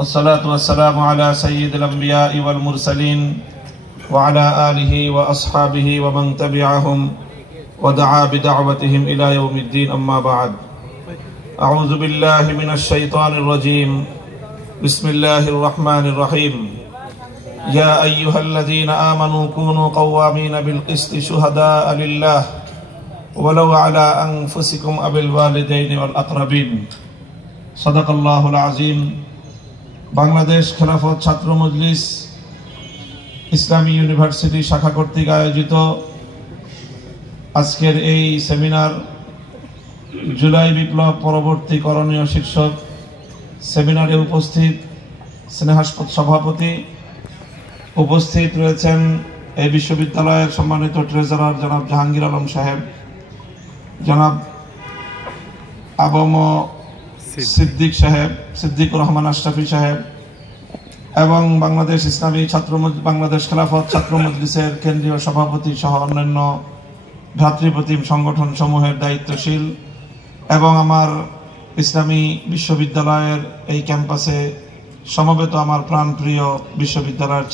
والصلاة والسلام على سيد الأنبياء والمرسلين وعلى آله وأصحابه ومن تبعهم ودعا بدعوتهم إلى يوم الدين أما بعد أعوذ بالله من الشيطان الرجيم بسم الله الرحمن الرحيم يا أيها الذين آمنوا كونوا قوامين بالقسط شهداء لله ولو على أنفسكم أو الوالدين والأقربين صدق الله العظيم বাংলাদেশ খেলাফত ছাত্র মজলিস ইসলামী ইউনিভার্সিটি শাখা কর্তৃক আয়োজিত আজকের এই সেমিনার জুলাই বিপ্লব পরবর্তী করণীয় শীর্ষক সেমিনারে উপস্থিত স্নেহাস্পদ সভাপতি, উপস্থিত রয়েছেন এই বিশ্ববিদ্যালয়ের সম্মানিত ট্রেজারার জনাব জাহাঙ্গীর আলম সাহেব, জনাব আবম সিদ্দিক সাহেব, সিদ্দিকুর রহমান আশরাফি সাহেব এবং বাংলাদেশ ইসলামী বাংলাদেশ খেলাফত ছাত্র মজলিসের কেন্দ্রীয় সভাপতি সহ অন্যান্য ভ্রাতৃপ্রতিম সংগঠন সমূহের দায়িত্বশীল এবং আমার ইসলামী বিশ্ববিদ্যালয়ের এই ক্যাম্পাসে সমবেত আমার প্রাণপ্রিয় বিশ্ববিদ্যালয়ের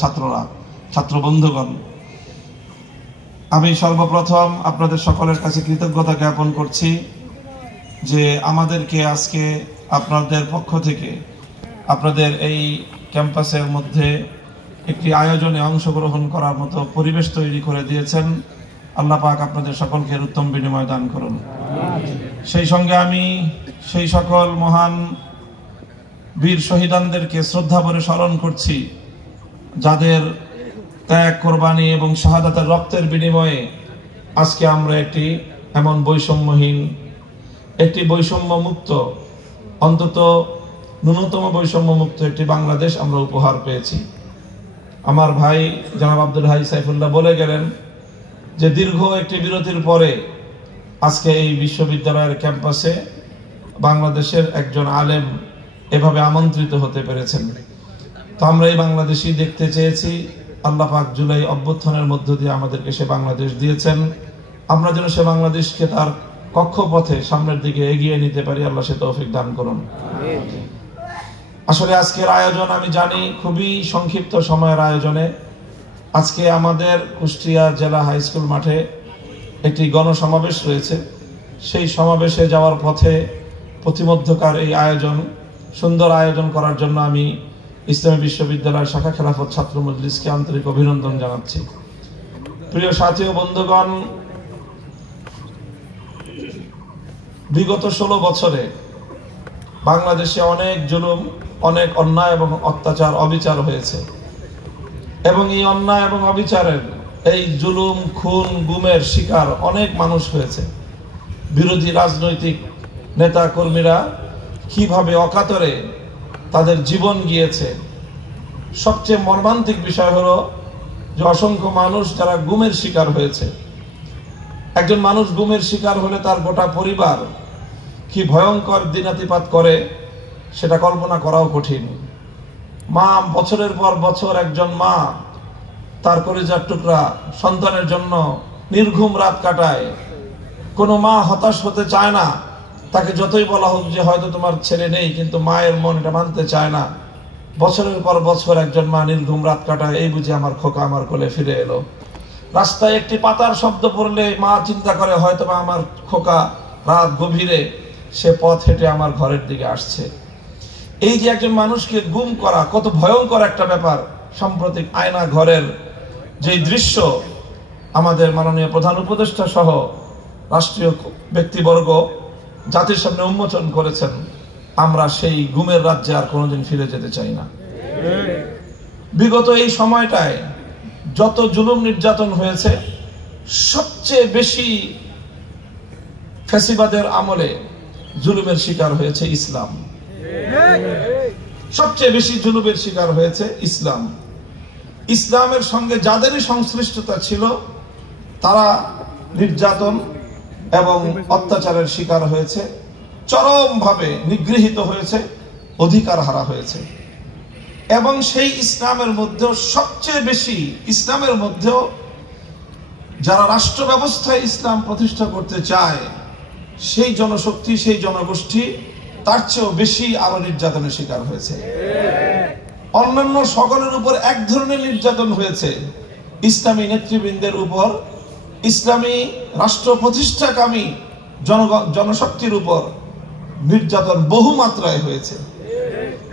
ছাত্র বন্ধুগণ, আমি সর্বপ্রথম আপনাদের সকলের কাছে কৃতজ্ঞতা জ্ঞাপন করছি যে আমাদেরকে আজকে আপনাদের পক্ষ থেকে আপনাদের এই ক্যাম্পাসের মধ্যে একটি আয়োজনে অংশগ্রহণ করার মতো পরিবেশ তৈরি করে দিয়েছেন। আল্লাহ পাক আপনাদের সকলকে উত্তম বিনিময় দান করুন। সেই সঙ্গে আমি সেই সকল মহান বীর শহীদানদেরকে শ্রদ্ধা ভরে স্মরণ করছি যাদের ত্যাগ, কোরবানি এবং শাহাদাতের রক্তের বিনিময়ে আজকে আমরা একটি এমন বৈষম্যহীন, একটি বৈষম্য মুক্ত, অন্তত ন্যূনতম বৈষম্য মুক্ত একটি বাংলাদেশ আমরা উপহার পেয়েছি। আমার ভাই জনাব আব্দুল হাই সাইফুল্লাহ বলে গেলেন যে দীর্ঘ একটি বিরতির পরে আজকে এই বিশ্ববিদ্যালয়ের ক্যাম্পাসে বাংলাদেশের একজন আলেম এভাবে আমন্ত্রিত হতে পেরেছেন। তো আমরা এই বাংলাদেশই দেখতে চেয়েছি। আল্লাহ পাক জুলাই অভ্যুত্থানের মধ্য দিয়ে আমাদেরকে সে বাংলাদেশ দিয়েছেন। আমরা যেন সে বাংলাদেশকে তার কক্ষপথে সামনের দিকে এগিয়ে নিতে পারি, আল্লাহ সে তৌফিক দান করুন। আসলে আজকের আয়োজন আমি জানি খুবই সংক্ষিপ্ত সময়ের আয়োজনে আজকে আমাদের কুষ্টিয়া জেলা হাই স্কুল মাঠে একটি গণসমাবেশ রয়েছে। সেই সমাবেশে যাওয়ার পথে প্রতিমধ্যকার এই আয়োজন, সুন্দর আয়োজন করার জন্য আমি ইসলামী বিশ্ববিদ্যালয় শাখা খেলাফত ছাত্র মজলিসকে আন্তরিক অভিনন্দন জানাচ্ছি। প্রিয় সাথী ও বন্ধুগণ, বিগত 16 বছরে বাংলাদেশে অনেক জুলুম, অনেক অন্যায় এবং অত্যাচার, অবিচার হয়েছে এবং এই অন্যায় এবং অবিচারের, এই জুলুম, খুন, গুমের শিকার অনেক মানুষ হয়েছে। বিরোধী রাজনৈতিক নেতা কর্মীরা কিভাবে অকাতরে তাদের জীবন গিয়েছে। সবচেয়ে মর্মান্তিক বিষয় হলো যে অসংখ্য মানুষ যারা গুমের শিকার হয়েছে। একজন মানুষ গুমের শিকার হলে তার গোটা পরিবার কি ভয়ঙ্কর দিনাতিপাত করে সেটা কল্পনা করাও কঠিন। মা বছরের পর বছর, একজন মা তার কলিজার টুকরা সন্তানের জন্য নির্ঘুম রাত কাটায়। কোনো মা হতাশ হতে চায় না, তাকে যতই বলা হোক যে হয়তো তোমার ছেলে নেই, কিন্তু মায়ের মন এটা মানতে চায় না। বছরের পর বছর একজন মা নির্ঘুম রাত কাটায়, এই বুঝে আমার খোকা আমার কোলে ফিরে এলো। রাস্তায় একটি পাতার শব্দ পড়লে মা চিন্তা করে হয়তো বা আমার খোকা রাত গভীরে সে পথ হেঁটে আমার ঘরের দিকে আসছে। এই যে একজন মানুষকে গুম করা কত ভয়ঙ্কর একটা ব্যাপার। সাম্প্রতিক আয়না ঘরের যে দৃশ্য আমাদের মাননীয় প্রধান উপদেষ্টা সহ রাষ্ট্রীয় ব্যক্তিবর্গ জাতির সামনে উন্মোচন করেছেন, আমরা সেই গুমের রাজ্যে আর কোনোদিন ফিরে যেতে চাই না। বিগত এই সময়টায় যত জুলুম নির্যাতন হয়েছে, সবচেয়ে বেশি ফ্যাসিবাদের আমলে জুলুমের শিকার হয়েছে ইসলাম। সবচেয়ে বেশি জুলুমের শিকার হয়েছে ইসলাম। ইসলামের সঙ্গে যাদেরই সংশ্লিষ্টতা ছিল তারা নির্যাতন এবং অত্যাচারের শিকার হয়েছে, চরমভাবে নিগৃহীত হয়েছে, অধিকার হারা হয়েছে। এবং সেই ইসলামের মধ্যেও সবচেয়ে বেশি, ইসলামের মধ্যেও যারা রাষ্ট্র ব্যবস্থায় ইসলাম প্রতিষ্ঠা করতে চায় সেই জনশক্তি, সেই জনগোষ্ঠী তার চেয়েও বেশি আরো নির্যাতনের শিকার হয়েছে। অন্যান্য সকলের উপর এক ধরনের নির্যাতন হয়েছে, ইসলামী নেতৃবৃন্দের উপর, ইসলামী রাষ্ট্র প্রতিষ্ঠাকামী জনশক্তির উপর নির্যাতন বহু মাত্রায় হয়েছে।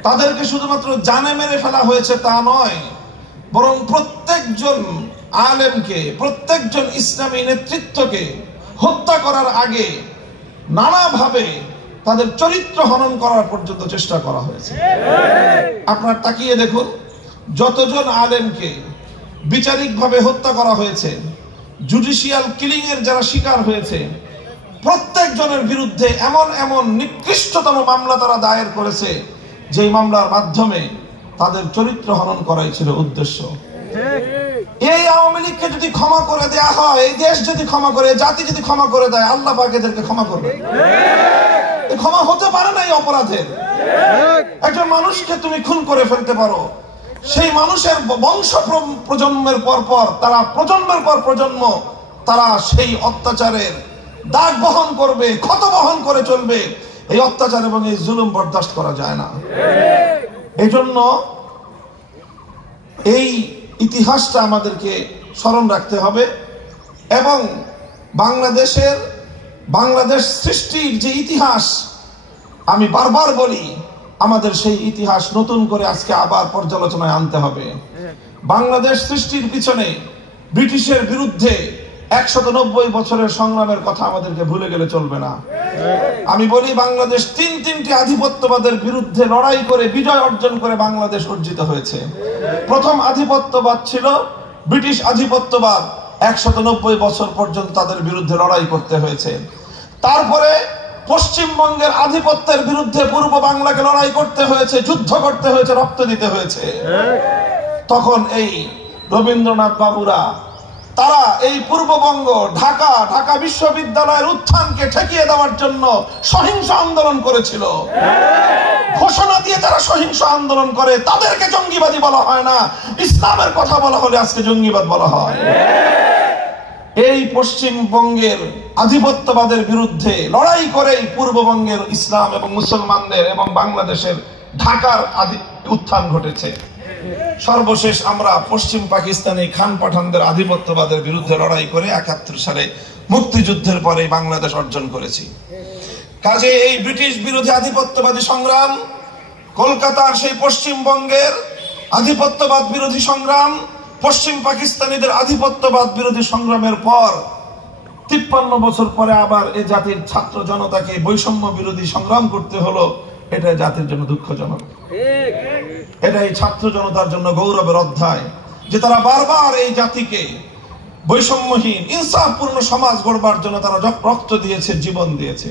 তাদেরকে শুধুমাত্র জানে মেরে ফেলা হয়েছে তা নয়, বরং প্রত্যেকজন আলেমকে, প্রত্যেকজন ইসলামী নেতৃত্বকে হত্যা করার আগে নানাভাবে তাদের চরিত্র হনন করার পর্যন্ত চেষ্টা করা হয়েছে। আপনার তাকিয়ে দেখুন, যতজন আলেমকে বিচারিকভাবে হত্যা করা হয়েছে, জুডিশিয়াল কিলিং এর যারা শিকার হয়েছে, প্রত্যেকজনের বিরুদ্ধে এমন এমন নিকৃষ্টতম মামলা তারা দায়ের করেছে, যেই মামলার মাধ্যমে তাদের চরিত্র হনন করাই ছিল উদ্দেশ্য। এই আওয়ামী লীগকে যদি ক্ষমা করে দেয়া হয়, এই দেশ যদি ক্ষমা করে, জাতি যদি ক্ষমা করে দেয়, আল্লাহ পাক এদেরকে ক্ষমা করবে। ক্ষমা হতে পারে না এই অপরাধের। একজন মানুষকে তুমি খুন করে ফেলতে পারো, সেই মানুষের বংশ প্রজন্মের পর পর, তারা প্রজন্মের পর প্রজন্ম তারা সেই অত্যাচারের দাগ বহন করবে, ক্ষত বহন করে চলবে। এই অত্যাচার এবং এই জুলুম বরদাস্ত করা যায় না। এই জন্য এই ইতিহাসটা আমাদেরকে স্মরণ রাখতে হবে এবং বাংলাদেশ সৃষ্টির যে ইতিহাস, আমি বারবার বলি, আমাদের সেই ইতিহাস নতুন করে আজকে আবার পর্যালোচনায় আনতে হবে। বাংলাদেশ সৃষ্টির পিছনে ব্রিটিশের বিরুদ্ধে 190 বছরের সংগ্রামের কথা আমাদেরকে ভুলে গেলে চলবে না। আমি বলি, বাংলাদেশ তিনটি আধিপত্যবাদের বিরুদ্ধে লড়াই করে বিজয় অর্জন করে বাংলাদেশ অর্জিত হয়েছে। প্রথম আধিপত্যবাদ ছিল ব্রিটিশ আধিপত্যবাদ, 190 বছর পর্যন্ত তাদের বিরুদ্ধে লড়াই করতে হয়েছে। তারপরে পশ্চিমবঙ্গের আধিপত্যের বিরুদ্ধে পূর্ব বাংলাকে লড়াই করতে হয়েছে, যুদ্ধ করতে হয়েছে, রক্ত দিতে হয়েছে। তখন এই রবীন্দ্রনাথ বাবুরা, তারা এই পূর্ববঙ্গ, ঢাকা বিশ্ববিদ্যালয়ের উত্থানকে ঠেকিয়ে দেওয়ার জন্য সহিংস আন্দোলন করেছিল। ঘোষণা দিয়ে যারা সহিংস আন্দোলন করে তাদেরকে জঙ্গিবাদী বলা হয় না, ইসলামের কথা বলা হলে আজকে জঙ্গিবাদ বলা হয়। এই পশ্চিমবঙ্গের আধিপত্যবাদের বিরুদ্ধে লড়াই করেই পূর্ববঙ্গের ইসলাম এবং মুসলমানদের এবং বাংলাদেশের ঢাকার উত্থান ঘটেছে। সর্বশেষ আমরা পশ্চিম পাকিস্তানি খান পাঠানদের আধিপত্যবাদের বিরুদ্ধে লড়াই করে 71 সালে মুক্তিযুদ্ধের পরে বাংলাদেশ অর্জন করেছি। কাজে এই ব্রিটিশ বিরোধী আধিপত্যবাদী সংগ্রাম, কলকাতার সেই পশ্চিমবঙ্গের আধিপত্যবাদ বিরোধী সংগ্রাম, পশ্চিম পাকিস্তানিদের আধিপত্যবাদ বিরোধী সংগ্রামের পর 53 বছর পরে আবার এই জাতির ছাত্র জনতাকে বৈষম্য বিরোধী সংগ্রাম করতে হলো। এটা জাতির জন্য দুঃখজনক। এটা এই ছাত্র জনতার জন্য গৌরবের অধ্যায় যে তারা বারবার এই জাতিকে বৈষম্যহীন ইনসাফপূর্ণ সমাজ গড়বার জন্য তারা রক্ত দিয়েছে, জীবন দিয়েছে।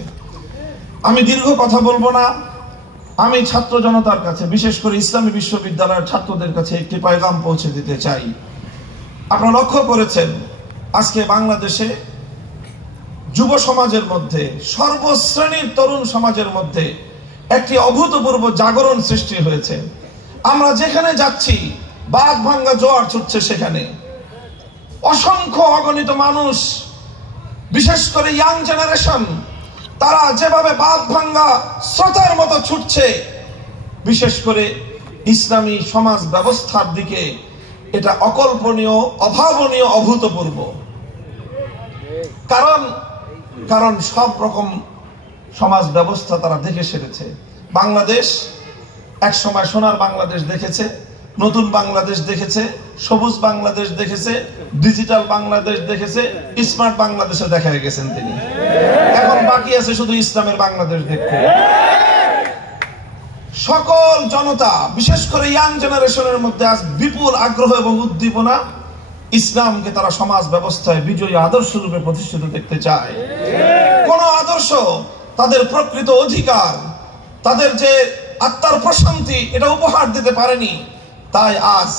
আমি দীর্ঘ কথা বলবো না। আমি ছাত্র জনতার কাছে, বিশেষ করে ইসলামী বিশ্ববিদ্যালয়ের ছাত্রদের কাছে একটি পয়গাম পৌঁছে দিতে চাই। আপনারা লক্ষ্য করেছেন, আজকে বাংলাদেশে যুব সমাজের মধ্যে, সর্বশ্রেণীর তরুণ সমাজের মধ্যে একটি অভূতপূর্ব জাগরণ সৃষ্টি হয়েছে। আমরা যেখানে যাচ্ছি বাঁধ ভাঙ্গা জোয়ার ছুটছে, সেখানে অসংখ্য অগণিত মানুষ, বিশেষ করে ইয়াং জেনারেশন, তারা যেভাবে বাঁধ ভাঙ্গা স্রোতের মতো ছুটছে, বিশেষ করে ইসলামী সমাজ ব্যবস্থার দিকে, এটা অকল্পনীয়, অভাবনীয়, অভূতপূর্ব। কারণ সব রকম সমাজ ব্যবস্থা তারা দেখে সেরেছে। বাংলাদেশ এক সময় সোনার বাংলাদেশ দেখেছে, নতুন বাংলাদেশ দেখেছে, সবুজ বাংলাদেশ দেখেছে, ডিজিটাল বাংলাদেশ দেখেছে, স্মার্ট বাংলাদেশে দেখা গেছেন তিনি। এখন বাকি আছে শুধু ইসলামের বাংলাদেশ দেখতে। সকল জনতা, বিশেষ করে ইয়াং জেনারেশনের মধ্যে আজ বিপুল আগ্রহ এবং উদ্দীপনা। ইসলামকে তারা সমাজ ব্যবস্থায় বিজয়ী আদর্শ রূপে প্রতিষ্ঠিত দেখতে চায়। কোন আদর্শ তাদের প্রকৃত অধিকার, তাদের যে আত্মার প্রশান্তি, এটা উপহার দিতে পারেনি। তাই আজ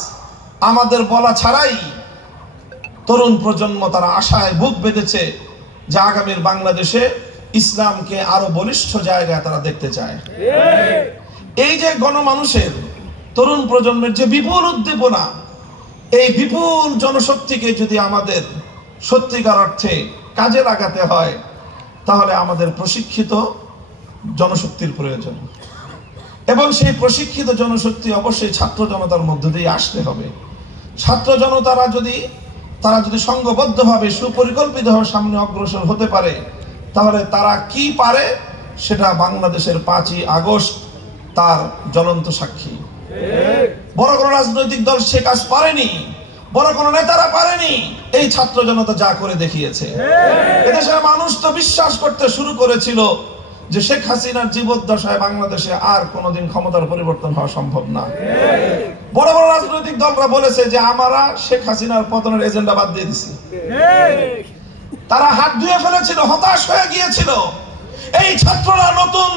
আমাদের বলা ছাড়াই তরুণ প্রজন্ম তারা আশায় বুক বেঁধেছে যে আগামীর বাংলাদেশে ইসলামকে আরো বলিষ্ঠ জায়গায় তারা দেখতে চায়। এই যে গণমানুষের, তরুণ প্রজন্মের যে বিপুল উদ্দীপনা, এই বিপুল জনশক্তিকে যদি আমাদের সত্যিকার অর্থে কাজে লাগাতে হয়, তাহলে আমাদের প্রশিক্ষিত জনশক্তির প্রয়োজন, এবং সেই প্রশিক্ষিত জনশক্তি অবশ্যই ছাত্র জনতার মধ্য দিয়ে আসতে হবে। ছাত্র জনতারা তারা যদি সংঘবদ্ধভাবে সুপরিকল্পিতভাবে সামনে অগ্রসর হতে পারে, তাহলে তারা কি পারে সেটা বাংলাদেশের 5ই আগস্ট তার জ্বলন্ত সাক্ষী। বড় কোনো রাজনৈতিক দল সে কাজ পারেনি, বড় কোনো নেতারা পারেনি, এই ছাত্র জনতা যা করে দেখিয়েছে। এদেশের মানুষ তো বিশ্বাস করতে শুরু করেছিল যে শেখ হাসিনার জীবদ্দশায় বাংলাদেশে আর কোনোদিন ক্ষমতার পরিবর্তন হওয়া সম্ভব না। বড় বড় রাজনৈতিক দলরা বলেছে যে আমরা শেখ হাসিনার পতনের এজেন্ডা বাদ দিয়ে দিছি। তারা হাত ধুয়ে ফেলেছিল, হতাশ হয়ে গিয়েছিল। এই ছাত্ররা নতুন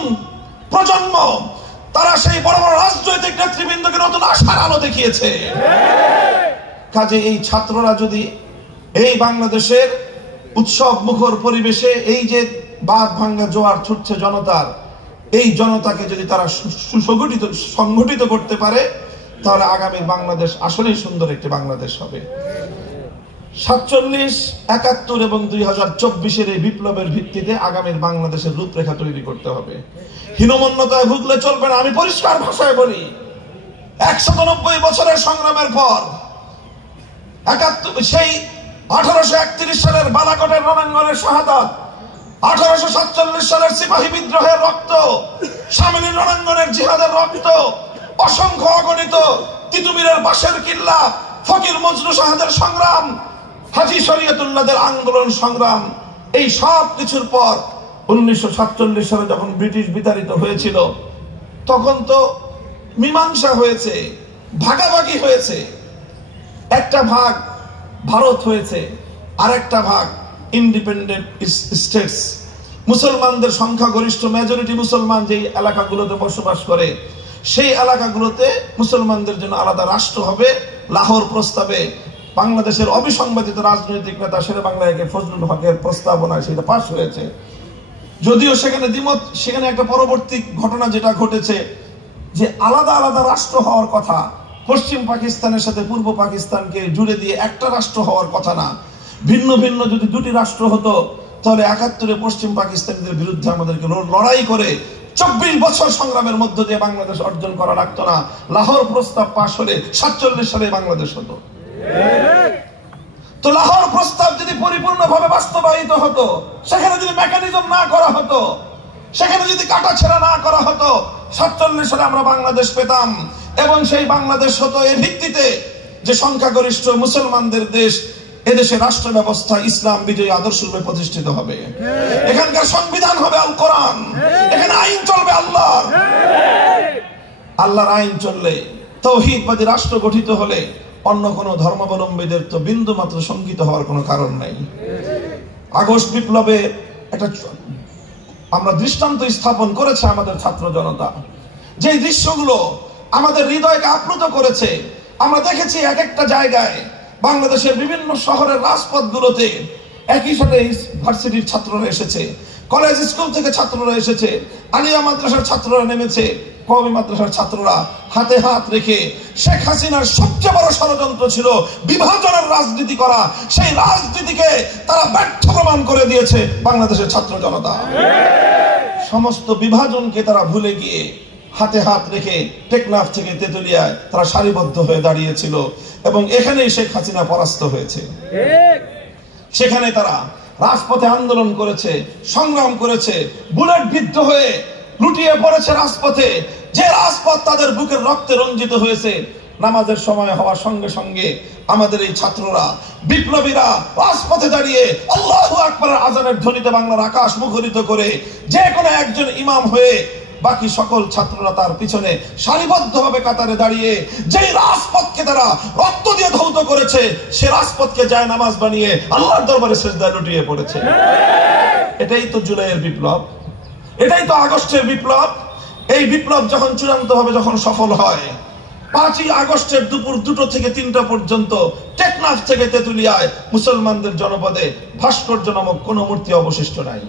প্রজন্ম, তারা সেই বড় বড় রাজনৈতিক নেতৃবৃন্দকে নতুন আশার আলো দেখিয়েছে। কাজে এই ছাত্ররা যদি এই বাংলাদেশের উৎসব মুখর পরিবেশে এই যে বাঁধ ভাঙ্গা জোয়ার ছুটছে জনতার, এই জনতাকে যদি তারা সংগঠিত করতে পারে, তাহলে আগামী বাংলাদেশ আসলেই সুন্দর একটি বাংলাদেশ হবে। 47, 71 এবং 2024-এর এই বিপ্লবের ভিত্তিতে আগামীর বাংলাদেশের রূপরেখা তৈরি করতে হবে। হীনমন্যতায় ভুগলে চলবে না। আমি পরিষ্কার ভাষায় বলি, 190 বছরের সংগ্রামের পর সেই 1831 সালের বালাকোটের রণাঙ্গনের শাহাদাত, 1847 সালের সিপাহী বিদ্রোহের রক্ত, শামীমের রণাঙ্গনের জিহাদের রক্ত, অসংখ্য অগণিত তিতুমিরের বাঁশের কিল্লা, ফকির মজনু শাহাদের সংগ্রাম, হাজী শরীয়তুল্লাহদের আন্দোলন সংগ্রাম, এই সব কিছুর পর 1947 সালে যখন ব্রিটিশ বিতাড়িত হয়েছিল, তখন তো মীমাংসা হয়েছে, ভাগাভাগি হয়েছে। একটা ভাগ ভারত হয়েছে, আর একটা ভাগ ইন্ডিপেন্ডেন্ট স্টেটস। মুসলমানদের সংখ্যাগরিষ্ঠ মেজরিটি মুসলমান যেই এলাকাগুলোতে বসবাস করে, সেই এলাকাগুলোতে মুসলমানদের জন্য আলাদা রাষ্ট্র হবে। লাহোর প্রস্তাবে বাংলাদেশের অবিসংবাদিত রাজনৈতিক নেতা শেরে বাংলা ফজলুল হকের প্রস্তাবনায় সেটা পাশ হয়েছে। যদিও সেখানে দ্বিমত, সেখানে একটা পরবর্তী ঘটনা যেটা ঘটেছে যে আলাদা আলাদা রাষ্ট্র হওয়ার কথা, পশ্চিম পাকিস্তানের সাথে পূর্ব পাকিস্তানকে জুড়ে দিয়ে একটা রাষ্ট্র হওয়ার কথা না, ভিন্ন ভিন্ন যদি দুটি রাষ্ট্র হতো, তাহলে 71-এ পশ্চিম পাকিস্তানিদের বিরুদ্ধে আমাদেরকে লড়াই করে 24 বছর সংগ্রামের মধ্য দিয়ে বাংলাদেশ অর্জন করা লাগতো না। লাহোর প্রস্তাব পাশ হলে 47 সালে বাংলাদেশ হতো। তো লাহোর প্রস্তাব যদি পরিপূর্ণভাবে বাস্তবায়িত হতো, সেখানে যদি মেকানিজম না করা হতো, সেখানে যদি কাটাছেঁড়া না করা হতো, 47 সালে আমরা বাংলাদেশ পেতাম। এবং সেই বাংলাদেশ হতো এর ভিত্তিতে যে সংখ্যাগরিষ্ঠ মুসলমানদের দেশ, এদেশে রাষ্ট্র ব্যবস্থা ইসলাম বিজয়ী আদর্শ রূপে প্রতিষ্ঠিত হবে। এখানকার সংবিধান হবে আল কোরআন, এখানে আইন চলবে আল্লাহর আইন চললে, তাওহীদবাদী রাষ্ট্র গঠিত হলে অন্য কোনো ধর্মাবলম্বীদের তো বিন্দু মাত্র শঙ্কিত হওয়ার কোনো কারণ নাই। আগস্ট বিপ্লবে একটা আমরা দৃষ্টান্ত স্থাপন করেছে আমাদের ছাত্র জনতা, যে দৃশ্যগুলো আমাদের হৃদয়কে আপ্লুত করেছে। আমরা দেখেছি এক একটা জায়গায় বাংলাদেশের বিভিন্ন শহরের রাজপথগুলোতে একই সাথে ভার্সিটির ছাত্ররা এসেছে, কলেজ স্কুল থেকে ছাত্ররা এসেছে, আলিয়া মাদ্রাসার ছাত্ররা নেমেছে, কওমি মাদ্রাসার ছাত্ররা হাতে হাত রেখে। শেখ হাসিনার সবচেয়ে বড় ষড়যন্ত্র ছিল বিভাজনের রাজনীতি করা, সেই রাজনীতিকে তারা ব্যর্থ প্রমাণ করে দিয়েছে বাংলাদেশের ছাত্র জনতা। সমস্ত বিভাজনকে তারা ভুলে গিয়ে হাতে হাত রেখে টেকনাফ থেকে তেতুলিয়ায় তারা সারিবদ্ধ হয়ে দাঁড়িয়েছিল, এবং এখানেই শেখ হাসিনা পরাস্ত হয়েছে। সেখানে তারা রাজপথে আন্দোলন করেছে, সংগ্রাম করেছে, বুলেট বিদ্ধ হয়ে লুটিয়ে পড়েছে রাজপথে, যে রাজপথ তাদের বুকের রক্তে রঞ্জিত হয়েছে। নামাজের সময় হওয়ার সঙ্গে সঙ্গে আমাদের এই ছাত্ররা, বিপ্লবীরা রাজপথে দাঁড়িয়ে আল্লাহু আকবারের আজানের ধ্বনিতে বাংলার আকাশ মুখরিত করে, যে কোনো একজন ইমাম হয়ে বাকি সকল ছাত্ররা তার পিছনে সারিবদ্ধভাবে কাতারে দাঁড়িয়ে যেই রাজপথকে তারা রক্ত দিয়ে ধৌত করেছে, সে রাজপথকে যায় নামাজ বানিয়ে আল্লাহর দরবারে সিজদায় লুটিয়ে পড়েছে। এটাই তো জুলাইয়ের বিপ্লব, এটাই তো আগস্টের বিপ্লব। এই বিপ্লব যখন চূড়ান্তভাবে যখন সফল হয়, 5ই আগস্টের দুপুর 2টো থেকে 3টা পর্যন্ত টেকনাফ থেকে তেতুলিয়ায় মুসলমানদের জনপদে ভাস্কর্য নামক কোন মূর্তি অবশিষ্ট নাই।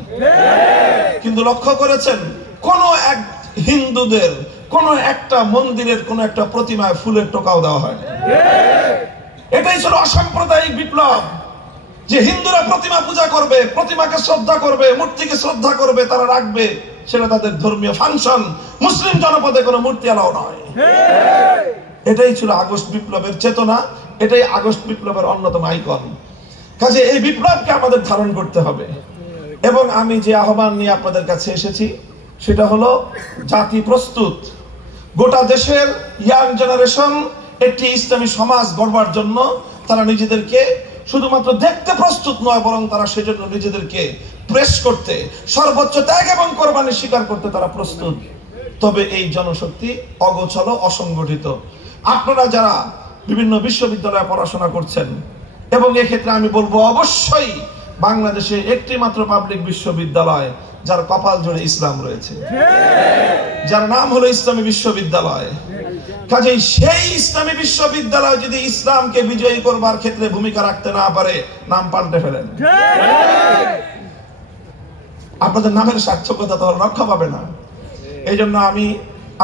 কিন্তু লক্ষ্য করেছেন, কোন এক হিন্দুদের কোন একটা মন্দিরের কোন একটা প্রতিমায় ফুলের টোকাও দেওয়া হয় না। এটাই ছিল অসাম্প্রদায়িক বিপ্লব, যে হিন্দুরা প্রতিমা পূজা করবে, প্রতিমাকে শ্রদ্ধা করবে, মূর্তিকে শ্রদ্ধা করবে, তারা রাখবে, সেটা তাদের ধর্মীয় ফাংশন। মুসলিম জনপদে কোনো মূর্তি এলাও নয়। এটাই ছিল আগস্ট বিপ্লবের চেতনা, এটাই আগস্ট বিপ্লবের অন্যতম আইকন। কাজে এই বিপ্লবকে আমাদের ধারণ করতে হবে। এবং আমি যে আহ্বান নিয়ে আপনাদের কাছে এসেছি সেটা হলো জাতি প্রস্তুত। গোটা দেশের ইয়াং জেনারেশন একটি ইসলামী সমাজ গড়বার জন্য তারা নিজেদেরকে শুধুমাত্র দেখতে প্রস্তুত নয়, বরং তারা সেজন্য নিজেদেরকে প্রেস করতে, সর্বোচ্চ ত্যাগ এবং কোরবানি স্বীকার করতে তারা প্রস্তুত। তবে এই জনশক্তি অগোছালো, অসংগঠিত। আপনারা যারা বিভিন্ন বিশ্ববিদ্যালয়ে পড়াশোনা করছেন, এবং এক্ষেত্রে আমি বলবো অবশ্যই বাংলাদেশে একটি মাত্র পাবলিক বিশ্ববিদ্যালয় যার কপাল জুড়ে ইসলাম রয়েছে, যার নাম হলো ইসলামী বিশ্ববিদ্যালয়। কাজেই সেই ইসলামী বিশ্ববিদ্যালয় যদি ইসলামকে বিজয়ী করবার ক্ষেত্রে ভূমিকা রাখতে না পারে, নাম পাল্টে ফেলেন। আপনাদের নামের সার্থকতা তো রক্ষা পাবে না। এই জন্য আমি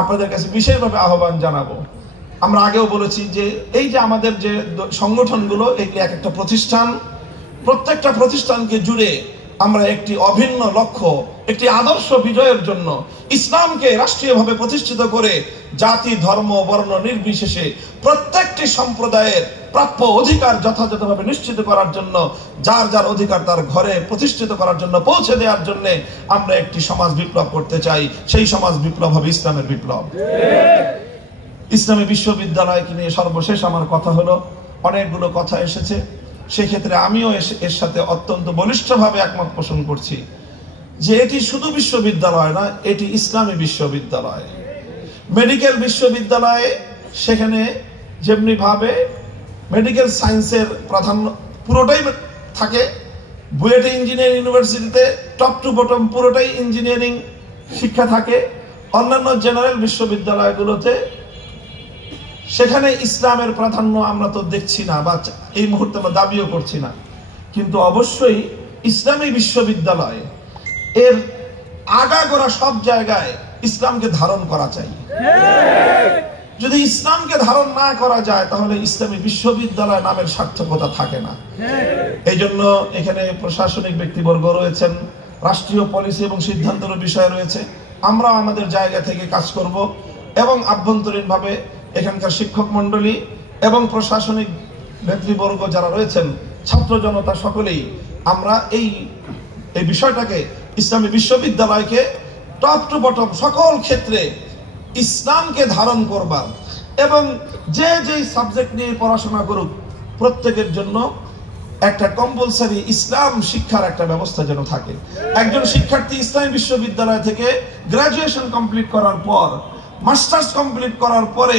আপনাদের কাছে বিশেষভাবে আহ্বান জানাবো। আমরা আগেও বলেছি যে এই যে আমাদের যে সংগঠনগুলো, এগুলি এক একটা প্রতিষ্ঠান, প্রত্যেকটা প্রতিষ্ঠানকে জুড়ে আমরা একটি অভিন্ন লক্ষ্য, একটি আদর্শ বিজয়ের জন্য ইসলামকে রাষ্ট্রীয়ভাবে প্রতিষ্ঠিত করে জাতি, ধর্ম, বর্ণ নির্বিশেষে প্রত্যেকটি সম্প্রদায়ের প্রাপ্য অধিকার যথাযথভাবে নিশ্চিত করার জন্য, যার যার অধিকার তার ঘরে প্রতিষ্ঠিত করার জন্য, পৌঁছে দেওয়ার জন্য আমরা একটি সমাজ বিপ্লব করতে চাই। সেই সমাজ বিপ্লব হবে ইসলামের বিপ্লব। ইসলামী বিশ্ববিদ্যালয়কে নিয়ে সর্বশেষ আমার কথা হলো, অনেকগুলো কথা এসেছে, সেক্ষেত্রে আমিও এর সাথে অত্যন্ত বলিষ্ঠভাবে একমত পোষণ করছি যে এটি শুধু বিশ্ববিদ্যালয় না, এটি ইসলামী বিশ্ববিদ্যালয়। মেডিকেল বিশ্ববিদ্যালয়ে সেখানে যেমনি ভাবে মেডিকেল সায়েন্সের প্রাধান্য পুরোটাই থাকে, বুয়েট ইঞ্জিনিয়ারিং ইউনিভার্সিটিতে টপ টু বটম পুরোটাই ইঞ্জিনিয়ারিং শিক্ষা থাকে। অন্যান্য জেনারেল বিশ্ববিদ্যালয়গুলোতে সেখানে ইসলামের প্রাধান্য আমরা তো দেখছি না, বা এই মুহূর্তে আমরা দাবিও করছি না। কিন্তু অবশ্যই ইসলামী বিশ্ববিদ্যালয় এর আগাগোড়া সব জায়গায় ইসলামকে ধারণ করা চাই। যদি ইসলামকে ধারণ না করা যায় তাহলে ইসলামী বিশ্ববিদ্যালয় নামের সার্থকতা থাকে না। এই জন্য এখানে প্রশাসনিক ব্যক্তিবর্গ রয়েছেন, রাষ্ট্রীয় পলিসি এবং সিদ্ধান্তের বিষয় রয়েছে। আমরা আমাদের জায়গা থেকে কাজ করব এবং আভ্যন্তরীণভাবে এখানকার শিক্ষক মন্ডলী এবং প্রশাসনিক নেতৃবর্গ যারা রয়েছেন, ছাত্র জনতা সকলেই আমরা এই বিষয়টাকে, ইসলামী বিশ্ববিদ্যালয়কে টপ টু বটম সকল ক্ষেত্রে ইসলামকে ধারণ করবার, এবং যে যেই সাবজেক্ট নিয়ে পড়াশোনা করুক প্রত্যেকের জন্য একটা কম্পালসারি ইসলাম শিক্ষার একটা ব্যবস্থা যেন থাকে। একজন শিক্ষার্থী ইসলামী বিশ্ববিদ্যালয় থেকে গ্রাজুয়েশন কমপ্লিট করার পর, মাস্টার্স কমপ্লিট করার পরে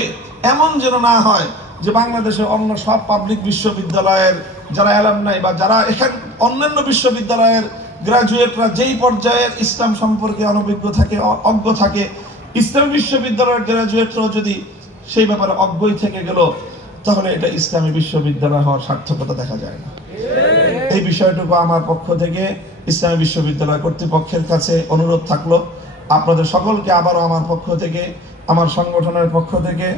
এমন যেন না হয় যে বাংলাদেশে অন্য সব পাবলিক বিশ্ববিদ্যালয়ের যারা অ্যালামনাই বা যারা এখানে অন্যান্য বিশ্ববিদ্যালয়ের গ্রাজুয়েটরা যেই পর্যায়ের ইসলাম সম্পর্কে অনভিজ্ঞ থাকে, অজ্ঞ থাকে, ইসলাম বিশ্ববিদ্যালয়ের গ্রাজুয়েটরাও যদি সেই ব্যাপারে অজ্ঞই থেকে গেল, তাহলে এটা ইসলামী বিশ্ববিদ্যালয় হওয়ার সার্থকতা দেখা যায় না। এই বিষয়টুকু আমার পক্ষ থেকে ইসলামী বিশ্ববিদ্যালয় কর্তৃপক্ষের কাছে অনুরোধ থাকলো। আপনাদের সকলকে আবারও আমার পক্ষ থেকে, আমার সংগঠনের পক্ষ থেকে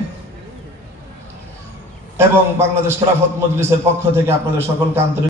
এবং বাংলাদেশ খেলাফত মজলিসের পক্ষ থেকে আপনাদের সকলকে আন্তরিক